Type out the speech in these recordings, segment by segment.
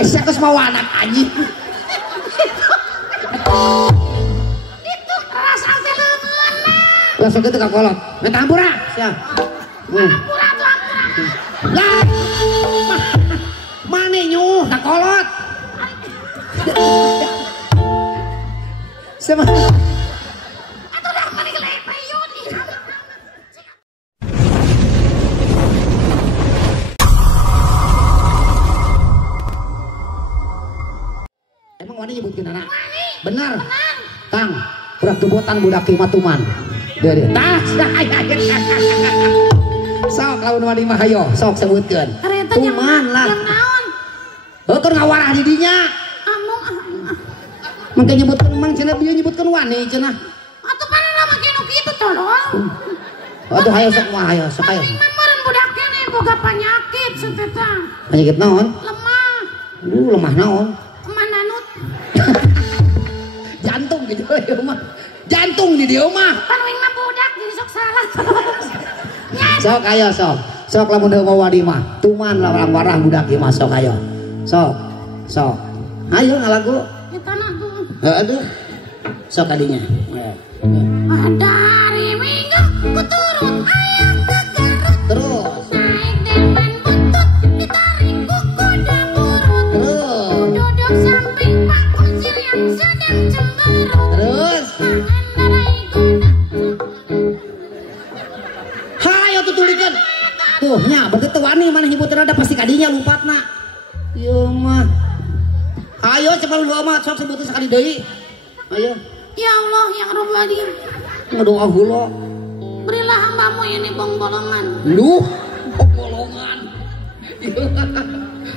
Saya kes mau anak anjing. Itu rasa teh leungeun. Langsung itu kakolot. Minta ampura. Siap. Ampura tuh ampura. Lah. Mane nyuh kakolot. Sama. Atuh dah mani gelepeyun. Emang wani nyebutkeun anak? Benar. Kang, budak tubotan budak kimatuman. Dia. Tah, sok lamun wani mah hayo, sok sebutkeun. Tuman lah. Yang naon? Heukeun ngawarah di dinya. Mangke nyebutkeun mang cenah dia nyebutkeun wani cenah. Atuh panana make nu kitu tolong. Atuh hayo sok mah hayo, sok hayo. Meureun budak keneh boga penyakit sateta. Penyakit naon? Lemah. Lemah naon? Mananut. Jantung gitu ya mah. Jantung di dia mah. Panuing mah budak jadi sok salah. Sok ayo sok. Sok lamun mau wadi mah. Tuman lah orang warah budak ieu mah sok ayo. Sok. Sok. Ayo ngalagu. Eta na tuh. Aduh. Sok kadinya. Dari minggu ku turun ayah ke Garut. Terus. Naik depan butut ditarik kuku dan burut. Terus. Duduk samping Pak Kuncir yang sedang cemberut. Terus. Tangan narai kuda. Hayo tutulikeun. Tuh nya berarti teu wani mana hibuteun ada pasti kadinya lumpatna. Ieu mah. Ayo cepat lu mah sok sebutin sekali deui. Ayo. Ya Allah yang Rabbani, Ngadoa heula. berilah hambamu ini bolongan. Duh, bolongan.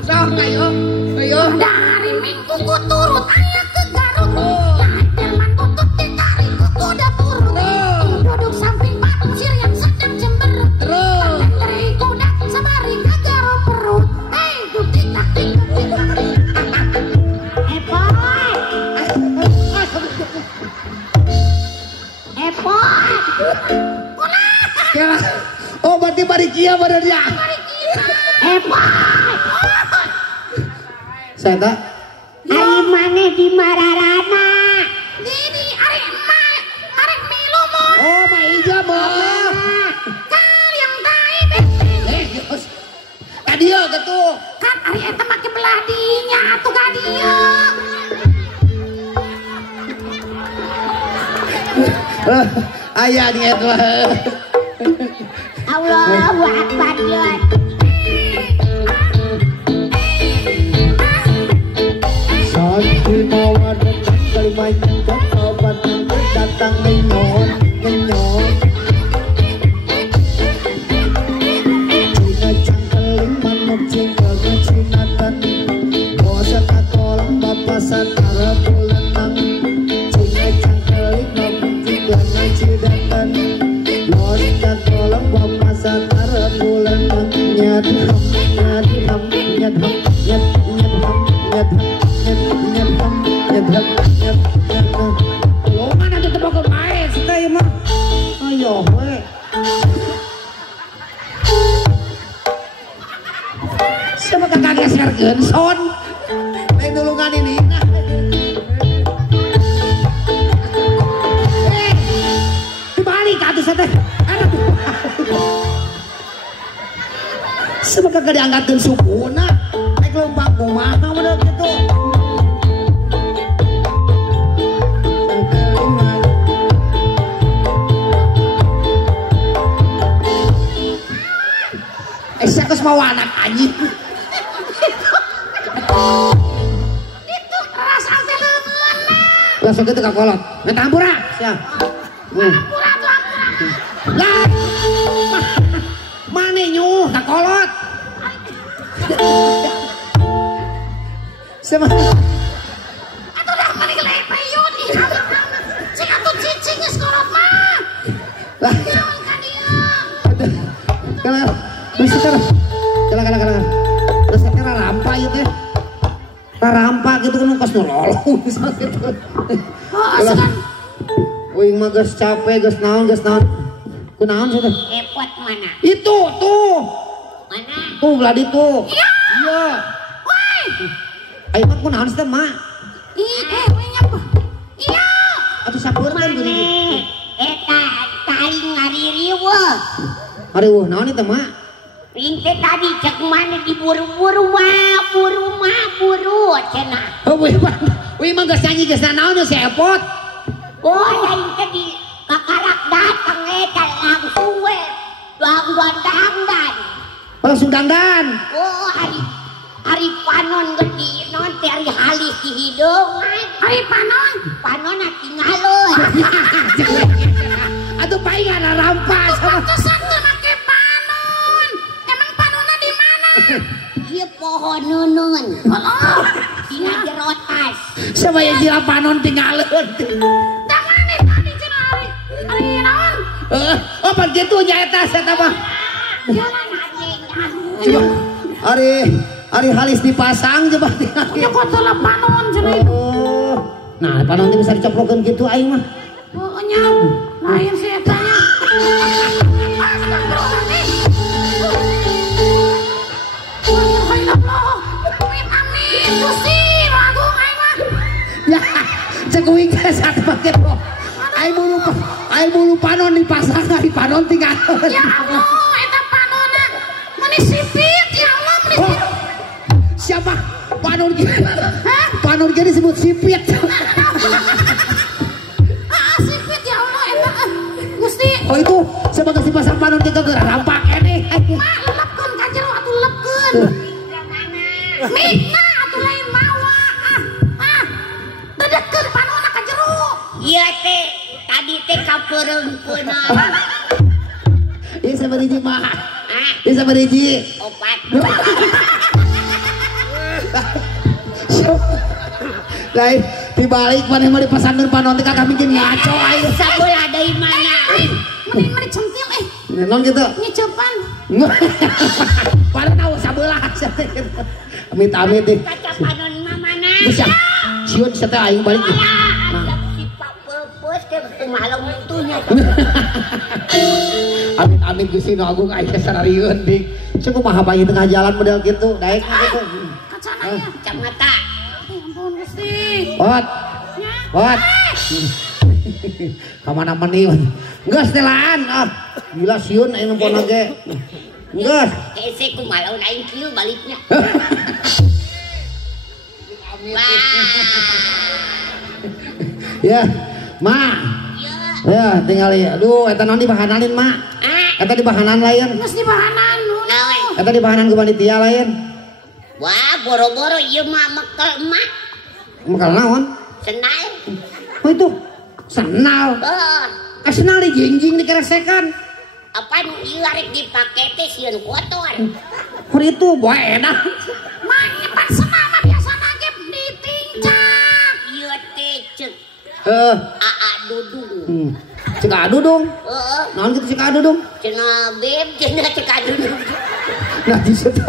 Sok ayo. Ayo. Dari minggu ku turut ayah ke Garut. Naik delman butut ditarik kuku dan burut. Duduk samping Pak Kuncir yang sedang cemberut. Tangan narai kuda sabari kagaro perut. Hei, duk tik tak tik duk tik tak tik. Ya. Oh berarti bari kia bener ya. Saya tak. Ari maneh di Mararana. Didi ari emak, ari milu mon. Oh mah ija mah. Kal yang tai Yos. Kadio gitu. kan ari eta make belah dinya atuh ka dieu. Ayah di itu. Allahu Akbar. Santi bawa datang kalimanya obat datang menyon. Cina cangkeling manuk cina cinatan. Bosa katolang bapak satara bulanang. Cina cangkeling manuk cina cinatan. Bosa katolang bapak satara bulanang. Nyadham. Lo mana kita mau ke main sih mah? Ayo we. Sama kakak geserkeun son. Lain nulungan ini. Dibalik atuh teh. Sama kakak diangkatkeun sukuna. Nek leumpang kumaha bener gitu. Saya kes mau anak anjing. Itu rasa teh leungeun. Langsung itu kakolot. Minta ampura. Siap. Ampura tuh ampura. Lah. Mane nyuh kakolot. Sama. Atuh dah mani gelepeyun. Cing atuh cicing geus kolot mah. Lah. Naon ka dieu? Kalau Kala. Terus sekarang rampa gitu ya. Rampa gitu kan pas nololong gitu. Oh, sekan. Wing mah geus capek, geus naon. Kunaon sih teh? Epot mana? Itu tuh. Mana? Tuh belah ditu. Iya. Iya. Woi. Ayo mah kunaon teh mak? We nyapa? Iya. Atuh sabeurkeun geuning. Eta tali ngaririweuh. Ariweuh naon eta mak? Ring teh tadi cek mana diburu-buru buru cenah. Oh we mah geus nyanyi geus naon si Epot. Oh lain teh di kakarak datang eta langsung we dangdan. Langsung dandan. Oh hari panon gede non teh hari halis di hidung. Hari panon tinggaleuh. Atuh paingan rampas. Pantesan teu make panon. Emang panonna di mana? Ieu pohon nunun. Oh, dina jero tas. Sabaya jila panon tinggaleuan. Da mana tadi cenah hari naon? Oh pan kitu nya eta mah. Jalan anjing. Ari halis dipasang coba Ya kok salah panon cenah itu. Oh. Nah, panon teh bisa dicoplokeun kitu aing mah. Pokoknya lain si eta nya. Amin. Gusti, agung aing mah. Ya, cek uing teh satu paket kok. Aing bulu panon dipasang ari panon tinggaleuan. Ya Allah, eta panonna meni sipit ya Allah meni Oh, siapa? Panon gini. Panon gini disebut sipit. sipit ya Allah eta Gusti. Oh itu sebagai si pasang panon kita geura rampak ini. Mak lepkeun ka jero atuh lepkeun. Mikna atuh lain mawa. Dedetkeun panonna ka jero. Ieu teh tadi teh kapeurengkeunna. Ieu sabaraha mah? Ieu sabaraha? Opat. Lain dibalik mana mah dipasangkeun panon teh kami gini ngaco aing. Sabelah deui mana? Meni centil Non gitu. Ngicepan. Pada tahu sabelah. Amit-amit deh. Kaca panon mah mana? Bisa. Sieun teh aing balik. Si Pak Pepes teh kumaha mutunya. Amit-amit Gusti Nu Agung aing sararieun dik. Sok kumaha bae tengah jalan model gitu. Daek mah gitu. Kacananya. Kacamata. Ampun Gusti. Wat. Kamana meni? Geus teh laan. Gila sieun aing nempona ge. Geus. Hese kumaha aing kieu baliknya. Ya, Ma. Ya, tinggal ya. Aduh, eta naon dibahananin, Ma? Eta dibahanan lain. Geus dibahanan. Naon? Eta dibahanan ku panitia lain. Wah, boro-boro ieu mah mekel mah. Mekel naon? Senal. Oh itu. Senal. Senal dijingjing dikeresekan. Apaan ieu arek dipake teh sieun kotor. Kur itu bae enak. Mah nyepak senal mah biasana ge ditincak. Ieu teh ceuk Aa Dudung. Cek Adudung. Naon kitu cek Adudung? Cenah beb cenah cek Adudung. Nah di situ.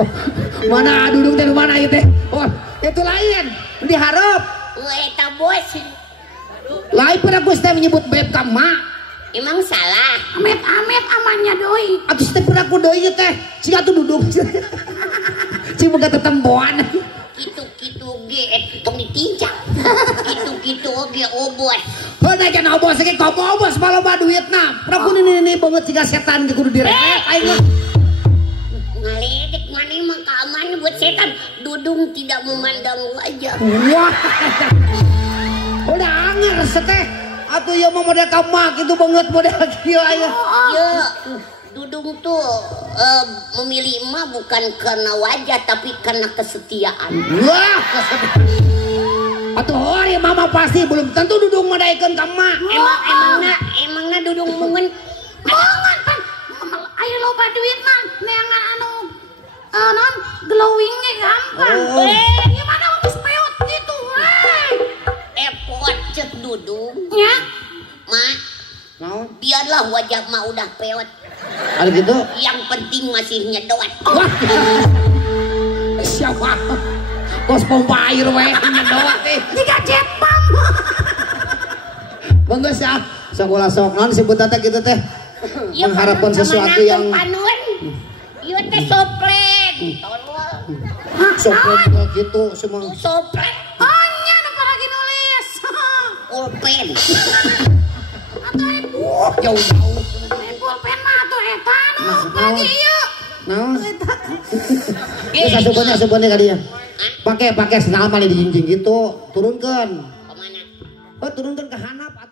Mana Adudung teh mana ieu teh? Oh, itu lain. Diharap. Eta bos. Lain pernah Gus teh menyebut beb ka mak. Emang salah. Amit-amit amannya doi. Atuh teh pernah ku deui teh. Cing atuh dudung. Cing boga tetemboan. Kitu-kitu ge tong ditincak. Kitu-kitu oge obos. Heuna can obos ge komo obos maloba duitna. Pernah ku ini banget siga setan ge kudu direket aing mah. Ngaledek maneh mah keamanan buat setan. Dudung tidak memandang wajah. Wah. Udah anger seteh. Atuh ieu mah model kamak itu banget model kieu aya. Ieu Dudung tuh memilih emak bukan karena wajah tapi karena kesetiaan. Wah, atuh hore mama pasti belum tentu Dudung madaikeun ka mak. Emangna Dudung mungun. Mungun pan. Aya loba duit mah neangan non glowingnya gampang. Gimana geus peot gitu Epot cek Dudung. Ya. Mak. Naon? Biarlah wajah mak udah peot. Ada gitu? Yang penting masih nyedot. Wah. Siapa? Kos pompa air we nyedot teh. Jika jet pump. Monggo sia. Sok ulah sok naon disebut teh kitu teh. Mengharapkan sesuatu yang panon. Ieu teh soplen. Tolol. Soplen gitu semua. Soplen. Hanya nu lagi nulis. Pulpen. Atuh Jauh-jauh. pulpen mah atuh eta nu lagi ieu. Nah. Terus asupannya kali ya. Pakai senal mali dijinjing gitu, turunkan. Kemana? Oh, turunkan ke handap.